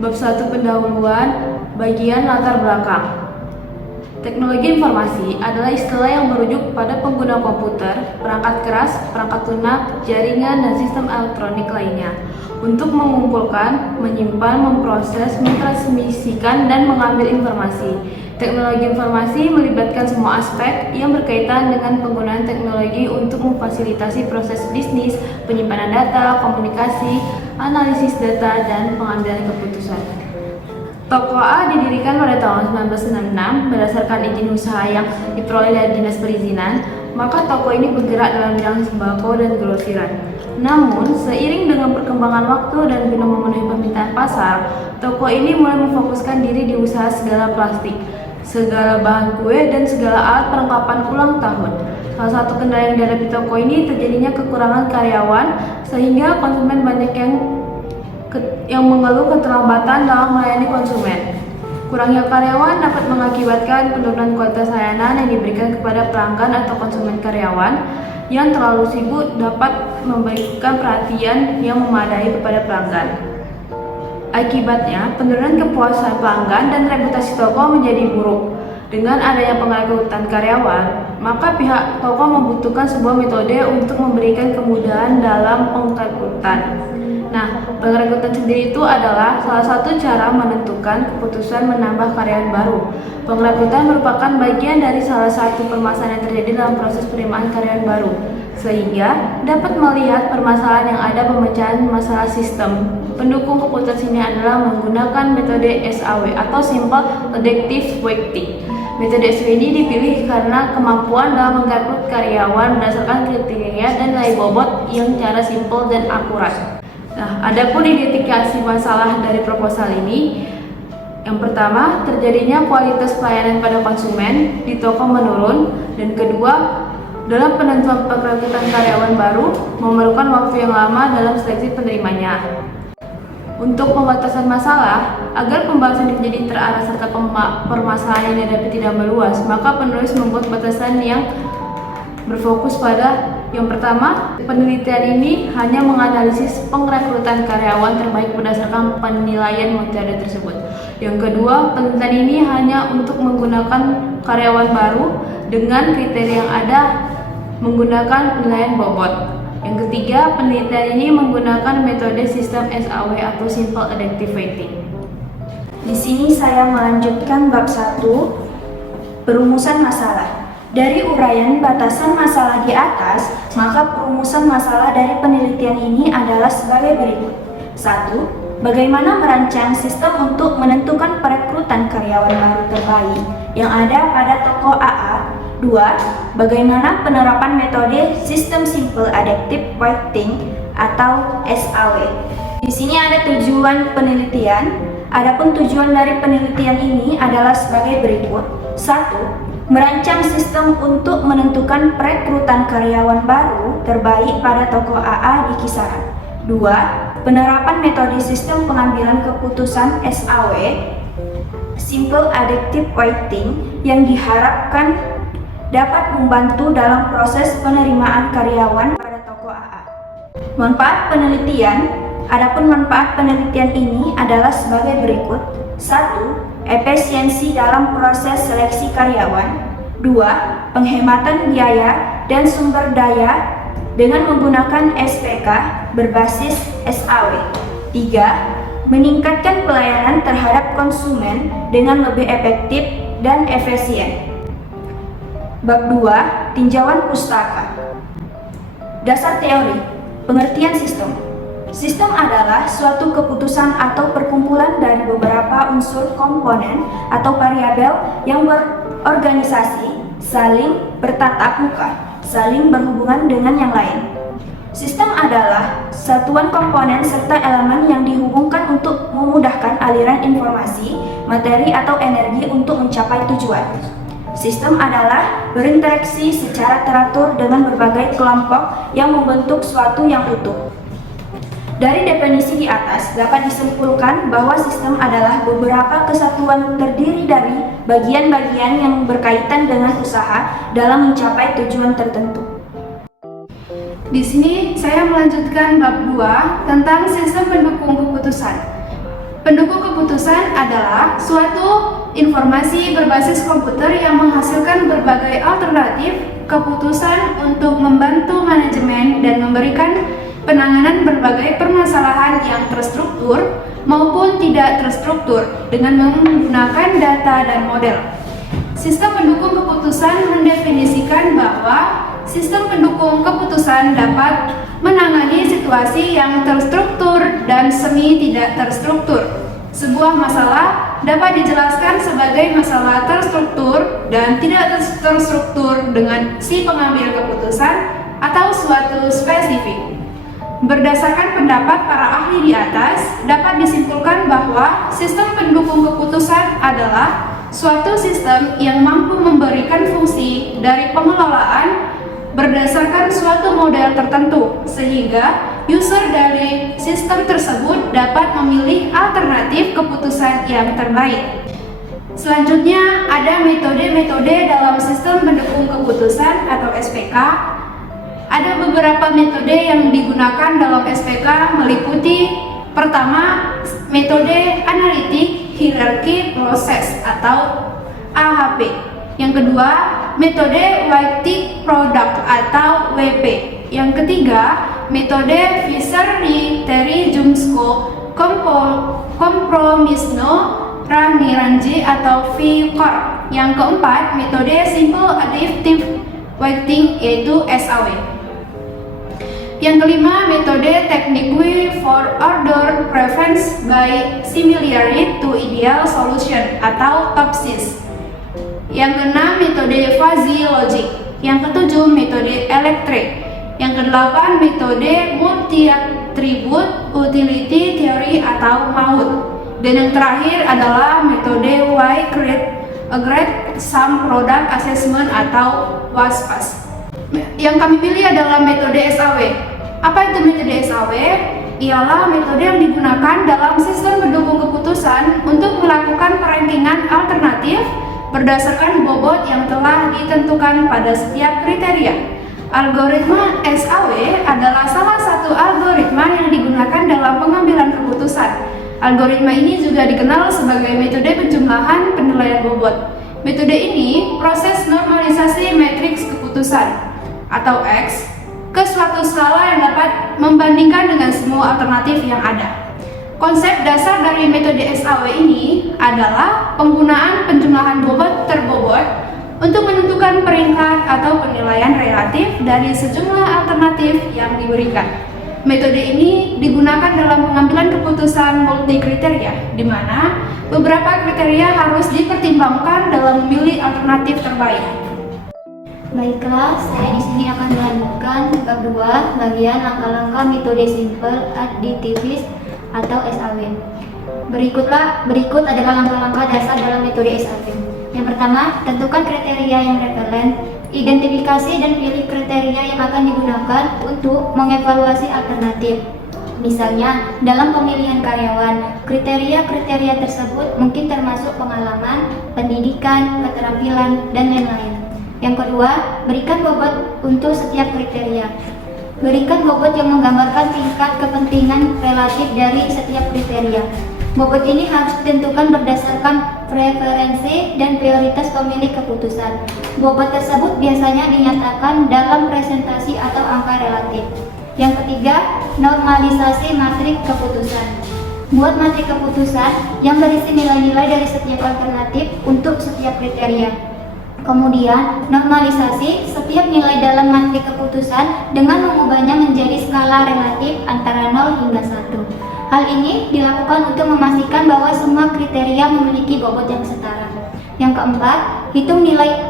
Bab 1 pendahuluan, bagian latar belakang. Teknologi informasi adalah istilah yang merujuk pada pengguna komputer, perangkat keras, perangkat lunak, jaringan, dan sistem elektronik lainnya untuk mengumpulkan, menyimpan, memproses, mentransmisikan, dan mengambil informasi. Teknologi informasi melibatkan semua aspek yang berkaitan dengan penggunaan teknologi untuk memfasilitasi proses bisnis, penyimpanan data, komunikasi, analisis data, dan pengambilan keputusan. Toko A didirikan pada tahun 1966 berdasarkan izin usaha yang diperoleh dari Dinas Perizinan, maka toko ini bergerak dalam bidang sembako dan grosiran. Namun, seiring dengan perkembangan waktu dan guna memenuhi permintaan pasar, toko ini mulai memfokuskan diri di usaha segala plastik, segala bahan kue, dan segala alat perlengkapan ulang tahun. Salah satu kendala yang dihadapi toko ini terjadinya kekurangan karyawan, sehingga konsumen banyak yang mengeluh keterlambatan dalam melayani konsumen. Kurangnya karyawan dapat mengakibatkan penurunan kualitas layanan yang diberikan kepada pelanggan atau konsumen. Karyawan yang terlalu sibuk dapat memberikan perhatian yang memadai kepada pelanggan. Akibatnya, penurunan kepuasan pelanggan dan reputasi toko menjadi buruk. Dengan adanya pengrekrutan karyawan, maka pihak toko membutuhkan sebuah metode untuk memberikan kemudahan dalam pengrekrutan. Nah, pengrekrutan sendiri itu adalah salah satu cara menentukan keputusan menambah karyawan baru. Pengrekrutan merupakan bagian dari salah satu permasalahan yang terjadi dalam proses penerimaan karyawan baru, sehingga dapat melihat permasalahan yang ada pemecahan masalah sistem. Pendukung keputusan ini adalah menggunakan metode SAW atau Simple Adaptive Weighting. Metode SAW ini dipilih karena kemampuan dalam merekrut karyawan berdasarkan kriteria dan nilai bobot yang cara simpel dan akurat. Nah, adapun identifikasi masalah dari proposal ini, yang pertama, terjadinya kualitas pelayanan pada konsumen di toko menurun, dan kedua, dalam penentuan perekrutan karyawan baru memerlukan waktu yang lama dalam seleksi penerimanya. Untuk pembatasan masalah, agar pembahasan menjadi terarah serta permasalahan yang dihadapi tidak meluas, maka penulis membuat batasan yang berfokus pada yang pertama, penelitian ini hanya menganalisis pengrekrutan karyawan terbaik berdasarkan penilaian metode tersebut. Yang kedua, penelitian ini hanya untuk menggunakan karyawan baru dengan kriteria yang ada menggunakan penilaian bobot. Yang ketiga, penelitian ini menggunakan metode sistem SAW atau Simple Adaptive Weighting. Di sini saya melanjutkan bab 1, perumusan masalah. Dari uraian batasan masalah di atas, maka perumusan masalah dari penelitian ini adalah sebagai berikut. 1. Bagaimana merancang sistem untuk menentukan perekrutan karyawan baru terbaik yang ada pada toko AA. 2. Bagaimana penerapan metode sistem Simple Adaptive Weighting atau SAW. Di sini ada tujuan penelitian. Adapun tujuan dari penelitian ini adalah sebagai berikut. 1. Merancang sistem untuk menentukan perekrutan karyawan baru terbaik pada toko AA di kisaran. 2. Penerapan metode sistem pengambilan keputusan SAW, Simple Adaptive Weighting, yang diharapkan dapat membantu dalam proses penerimaan karyawan pada toko AA. Manfaat penelitian. Adapun manfaat penelitian ini adalah sebagai berikut. 1. Efisiensi dalam proses seleksi karyawan. 2. Penghematan biaya dan sumber daya dengan menggunakan SPK berbasis SAW. 3. Meningkatkan pelayanan terhadap konsumen dengan lebih efektif dan efisien. Bab 2. Tinjauan pustaka. Dasar teori. Pengertian sistem. Sistem adalah suatu keputusan atau perkumpulan dari beberapa unsur komponen atau variabel yang berorganisasi, saling bertatap muka, saling berhubungan dengan yang lain. Sistem adalah satuan komponen serta elemen yang dihubungkan untuk memudahkan aliran informasi, materi atau energi untuk mencapai tujuan. Sistem adalah berinteraksi secara teratur dengan berbagai kelompok yang membentuk suatu yang utuh. Dari definisi di atas dapat disimpulkan bahwa sistem adalah beberapa kesatuan terdiri dari bagian-bagian yang berkaitan dengan usaha dalam mencapai tujuan tertentu. Di sini saya melanjutkan bab 2 tentang sistem pendukung keputusan. Pendukung keputusan adalah suatu informasi berbasis komputer yang menghasilkan berbagai alternatif keputusan untuk membantu manajemen dan memberikan penanganan berbagai permasalahan yang terstruktur maupun tidak terstruktur dengan menggunakan data dan model. Sistem pendukung keputusan mendefinisikan bahwa sistem pendukung keputusan dapat menangani situasi yang terstruktur dan semi tidak terstruktur. Sebuah masalah dapat dijelaskan sebagai masalah terstruktur dan tidak terstruktur dengan si pengambil keputusan atau suatu spesifik. Berdasarkan pendapat para ahli di atas, dapat disimpulkan bahwa sistem pendukung keputusan adalah suatu sistem yang mampu memberikan fungsi dari pengelolaan berdasarkan suatu model tertentu, sehingga user dari sistem tersebut dapat memilih alternatif keputusan yang terbaik. Selanjutnya, ada metode-metode dalam sistem pendukung keputusan atau SPK. Ada beberapa metode yang digunakan dalam SPK meliputi: pertama, metode analitik hierarki proses atau AHP. Yang kedua, metode weighted product atau WP. Yang ketiga, metode Fisher-Terry-Jungsko Kompromisno Raniranji atau VCOR. Yang keempat, metode simple additive weighting yaitu SAW. Yang kelima, metode technique for order preference by similarity to ideal solution atau TOPSIS. Yang keenam, metode fuzzy logic. Yang ketujuh, metode electric. Yang kedelapan, metode multi-attribute utility theory atau MAUT. Dan yang terakhir adalah metode Wide-Grade Sum Product Assessment atau WASPAS. Yang kami pilih adalah metode SAW. Apa itu metode SAW? Ialah metode yang digunakan dalam sistem pendukung keputusan untuk melakukan perankingan alternatif berdasarkan bobot yang telah ditentukan pada setiap kriteria. Algoritma SAW adalah salah satu algoritma yang digunakan dalam pengambilan keputusan. Algoritma ini juga dikenal sebagai metode penjumlahan penilaian bobot. Metode ini proses normalisasi matriks keputusan atau X ke suatu skala yang dapat membandingkan dengan semua alternatif yang ada. Konsep dasar dari metode SAW ini adalah penggunaan penjumlahan bobot terbobot untuk menentukan peringkat atau penilaian relatif dari sejumlah alternatif yang diberikan. Metode ini digunakan dalam pengambilan keputusan multi kriteria, di mana beberapa kriteria harus dipertimbangkan dalam memilih alternatif terbaik. Baiklah, saya di sini akan melanjutkan bab 2 bagian langkah-langkah metode simple additivist atau SAW. Berikut adalah langkah-langkah dasar dalam metode SAW. Yang pertama, tentukan kriteria yang relevan. Identifikasi dan pilih kriteria yang akan digunakan untuk mengevaluasi alternatif. Misalnya, dalam pemilihan karyawan, kriteria-kriteria tersebut mungkin termasuk pengalaman, pendidikan, keterampilan, dan lain-lain. Yang kedua, berikan bobot untuk setiap kriteria. Berikan bobot yang menggambarkan tingkat kepentingan relatif dari setiap kriteria. Bobot ini harus ditentukan berdasarkan preferensi dan prioritas pemilik keputusan. Bobot tersebut biasanya dinyatakan dalam presentasi atau angka relatif. Yang ketiga, normalisasi matrik keputusan. Buat matrik keputusan yang berisi nilai-nilai dari setiap alternatif untuk setiap kriteria. Kemudian, normalisasi setiap nilai dalam matrik keputusan dengan mengubahnya menjadi skala relatif antara 0 hingga 1. Hal ini dilakukan untuk memastikan bahwa semua kriteria memiliki bobot yang setara. Yang keempat, hitung nilai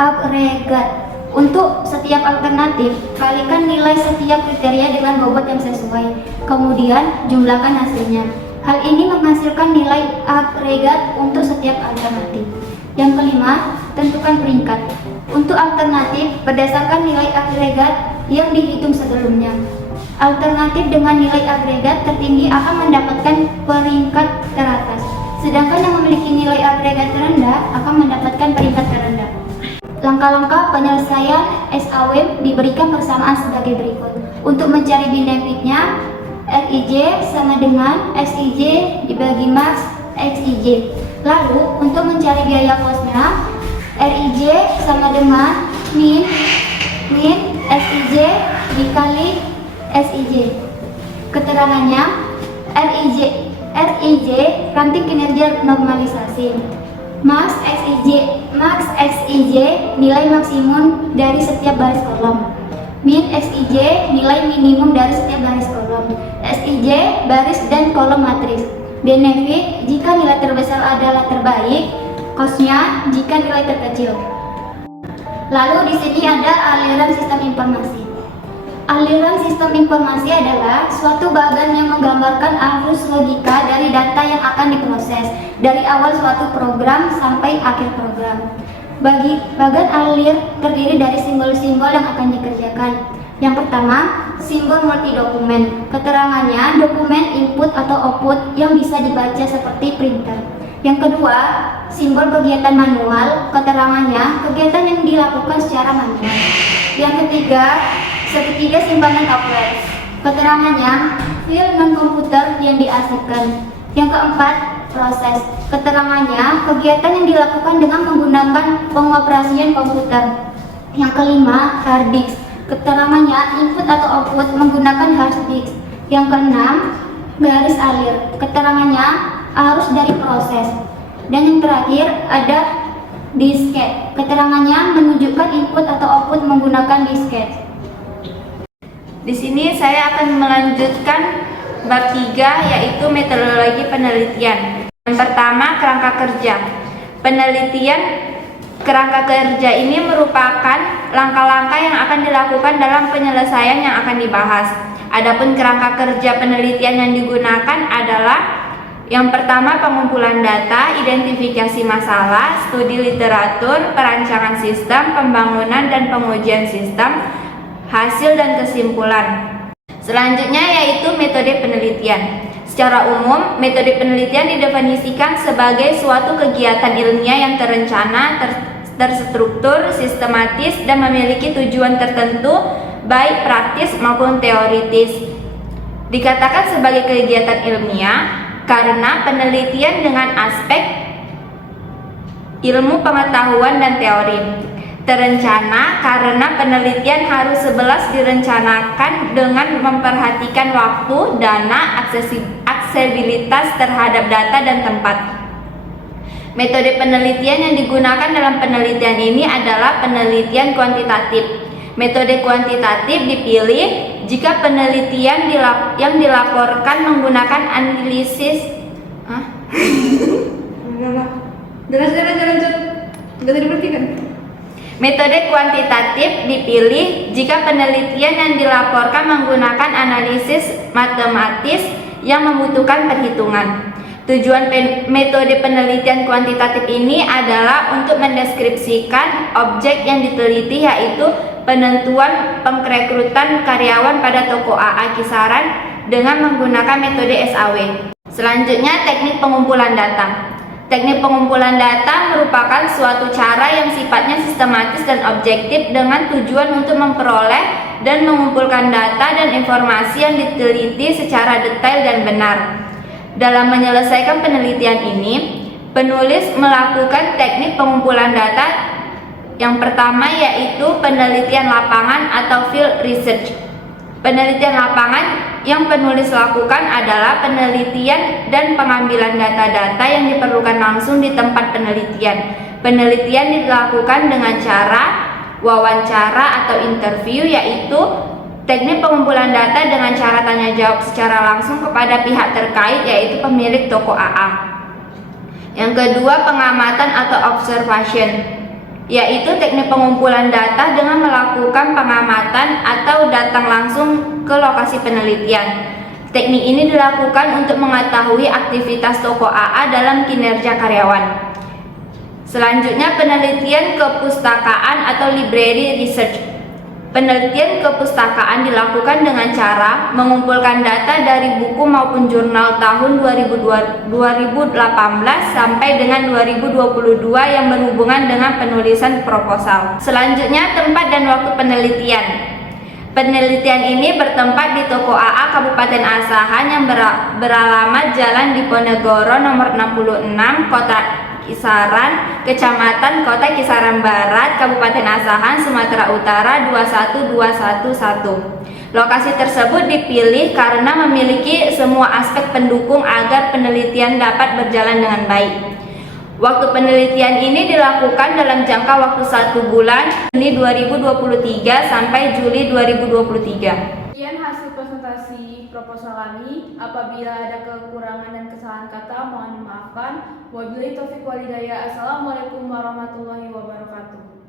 agregat. Untuk setiap alternatif, kalikan nilai setiap kriteria dengan bobot yang sesuai. Kemudian, jumlahkan hasilnya. Hal ini menghasilkan nilai agregat untuk setiap alternatif. Yang kelima, tentukan peringkat. Untuk alternatif, berdasarkan nilai agregat yang dihitung sebelumnya. Alternatif dengan nilai agregat tertinggi akan mendapatkan peringkat teratas, sedangkan yang memiliki nilai agregat terendah akan mendapatkan peringkat terendah. Langkah-langkah penyelesaian SAW diberikan bersamaan sebagai berikut. Untuk mencari dinamiknya RIJ sama dengan XIJ dibagi max XIJ. Lalu untuk mencari biaya kosnya, RIJ sama dengan min XIJ dikali XIJ. Keterangannya, RIJ ranting kinerja normalisasi. Max XIJ nilai maksimum dari setiap baris kolom. Min XIJ nilai minimum dari setiap baris kolom. XIJ baris dan kolom matriks. Benefit jika nilai terbesar adalah terbaik, cost-nya jika nilai terkecil. Lalu di sini ada aliran sistem informasi. Aliran sistem informasi adalah suatu bagan yang menggambarkan arus logika dari data yang akan diproses dari awal suatu program sampai akhir program. Bagan alir terdiri dari simbol-simbol yang akan dikerjakan. Yang pertama, simbol multi dokumen. Keterangannya dokumen input atau output yang bisa dibaca seperti printer. Yang kedua, simbol kegiatan manual. Keterangannya kegiatan yang dilakukan secara manual. Yang ketiga, segitiga simpanan software. Keterangannya file non-komputer yang diarsipkan. Yang keempat, proses. Keterangannya kegiatan yang dilakukan dengan menggunakan pengoperasian komputer. Yang kelima, hard disk. Keterangannya input atau output menggunakan hard disk. Yang keenam, garis alir. Keterangannya arus dari proses. Dan yang terakhir ada disket. Keterangannya menunjukkan input atau output menggunakan disket. Di sini saya akan melanjutkan bab 3, yaitu metodologi penelitian. Yang pertama, kerangka kerja. Penelitian kerangka kerja ini merupakan langkah-langkah yang akan dilakukan dalam penyelesaian yang akan dibahas. Adapun kerangka kerja penelitian yang digunakan adalah yang pertama, pengumpulan data, identifikasi masalah, studi literatur, perancangan sistem, pembangunan dan pengujian sistem, hasil dan kesimpulan. Selanjutnya yaitu metode penelitian. Secara umum, metode penelitian didefinisikan sebagai suatu kegiatan ilmiah yang terencana, terstruktur, sistematis, dan memiliki tujuan tertentu, baik praktis maupun teoritis. Dikatakan sebagai kegiatan ilmiah karena penelitian dengan aspek ilmu pengetahuan dan teori. Terencana karena penelitian harus direncanakan dengan memperhatikan waktu, dana, aksesibilitas terhadap data dan tempat. Metode penelitian yang digunakan dalam penelitian ini adalah penelitian kuantitatif. Metode kuantitatif dipilih jika penelitian yang dilaporkan menggunakan analisis. Metode kuantitatif dipilih jika penelitian yang dilaporkan menggunakan analisis matematis yang membutuhkan perhitungan. Tujuan metode penelitian kuantitatif ini adalah untuk mendeskripsikan objek yang diteliti, yaitu penentuan pengrekrutan karyawan pada toko AA kisaran dengan menggunakan metode SAW. Selanjutnya, teknik pengumpulan data. Teknik pengumpulan data merupakan suatu cara yang sifatnya sistematis dan objektif dengan tujuan untuk memperoleh dan mengumpulkan data dan informasi yang diteliti secara detail dan benar. Dalam menyelesaikan penelitian ini, penulis melakukan teknik pengumpulan data yang pertama, yaitu penelitian lapangan atau field research. Penelitian lapangan yang penulis lakukan adalah penelitian dan pengambilan data-data yang diperlukan langsung di tempat penelitian. Penelitian dilakukan dengan cara wawancara atau interview, yaitu teknik pengumpulan data dengan cara tanya jawab secara langsung kepada pihak terkait, yaitu pemilik toko AA. Yang kedua, pengamatan atau observation, yaitu teknik pengumpulan data dengan melakukan pengamatan atau datang langsung ke lokasi penelitian. Teknik ini dilakukan untuk mengetahui aktivitas toko AA dalam kinerja karyawan. Selanjutnya, penelitian kepustakaan atau library research. Penelitian kepustakaan dilakukan dengan cara mengumpulkan data dari buku maupun jurnal tahun 2018 sampai dengan 2022 yang berhubungan dengan penulisan proposal. Selanjutnya, tempat dan waktu penelitian. Penelitian ini bertempat di Toko AA Kabupaten Asahan yang beralamat Jalan Diponegoro nomor 66, Kota Kisaran, Kecamatan Kota Kisaran Barat, Kabupaten Asahan, Sumatera Utara 21211. Lokasi tersebut dipilih karena memiliki semua aspek pendukung agar penelitian dapat berjalan dengan baik. Waktu penelitian ini dilakukan dalam jangka waktu 1 bulan, Juni 2023 sampai Juli 2023. Sekian hasil presentasi proposal kami. Apabila ada kekurangan dan kesalahan kata, mohon dimaafkan. Wabillahi taufiq wal hidayah. Assalamualaikum warahmatullahi wabarakatuh.